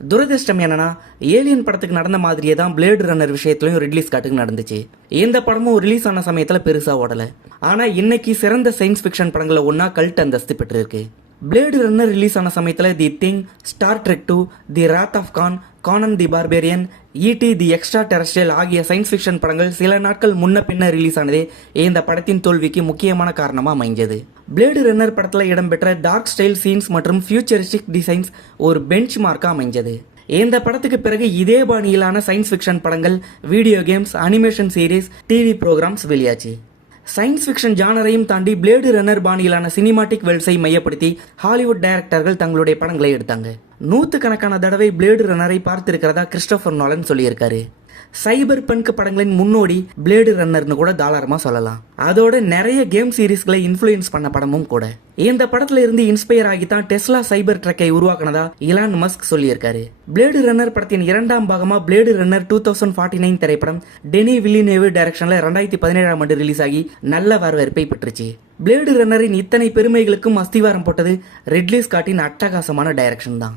துரதிருஷ்டம் என்னன்னா, ஏலியன் படத்துக்கு நடந்த மாதிரியே தான் பிளேடு ரன்னர் விஷயத்திலையும் ரிட்லி ஸ்காட்டுக்கு நடந்துச்சு. எந்த படமும் ரிலீஸ் ஆன சமயத்துல பெருசா ஓடல. ஆனா இன்னைக்கு சிறந்த சயின்ஸ் ஃபிக்ஷன் படங்களை ஒன்னா கல்ட் அந்தஸ்து பெற்றிருக்கு. பிளேடு ரன்னர் ரிலீஸ் ஆன சமயத்துல the thing, star trek 2, the wrath of Khan, Conan the barbarian, ET the extra terrestrial ஆகிய சயின்ஸ் ஃபிக்ஷன் படங்கள் சில நாட்கள் முன்ன பின்ன ரிலீஸ் ஆனதே இந்த படத்தின் தோல்விக்கு முக்கியமான காரணமா அமைஞ்சது. பிளேடு ரன்னர் படத்துல இடம்பெற்ற டார்க் ஸ்டைல் சீன்ஸ் மற்றும் ஃபியூச்சரிஸ்டிக் டிசைன்ஸ் ஒரு பெஞ்ச் மார்க்கா அமைஞ்சது. இந்த படத்துக்கு பிறகு இதே பாணியிலான சயின்ஸ் ஃபிக்ஷன் படங்கள், video games, animation series, TV programs வெளியாச்சு. சயின்ஸ் ஃபிக்ஷன் ஜானரையும் தாண்டி பிளேடு ரன்னர் பாணியிலான சினிமாட்டிக் வெல்ஸை மையப்படுத்தி ஹாலிவுட் டைரக்டர்கள் தங்களுடைய படங்களை எடுத்தாங்க. நூற்றுக்கணக்கான தடவை பிளேடு ரன்னரை பார்த்திருக்கிறதா கிறிஸ்டோபர் நோலன் சொல்லியிருக்காரு. சைபர் பங்க் படங்களின் முன்னோடி பிளேடு ரன்னர்னு கூட தாராளமா சொல்லலாம். அதோட நிறைய கேம் சீரீஸ்களை இன்ஃப்ளூயன்ஸ் பண்ண படமும் கூட. இந்த படத்துல இருந்து இன்ஸ்பயர் ஆகி தான் டெஸ்லா சைபர் ட்ரக்கை உருவாக்குனதா இலான் மஸ்க் சொல்லியிருக்காரு. பிளேடு ரன்னர் படத்தின் இரண்டாம் பாகமா பிளேடு ரன்னர் 2049 திரைப்படம் டெனி வில்லினேவ் டைரக்ஷன்ல 2017ஆம் ஆண்டு ரிலீஸ் ஆகி நல்ல வரவேற்பை பெற்றுச்சு. பிளேடு ரன்னரின் இத்தனை பெருமைகளுக்கும் அஸ்திவாரம் போட்டது ரிட்லி ஸ்காட்டின் அட்டகாசமான டைரக்ஷன் தான்.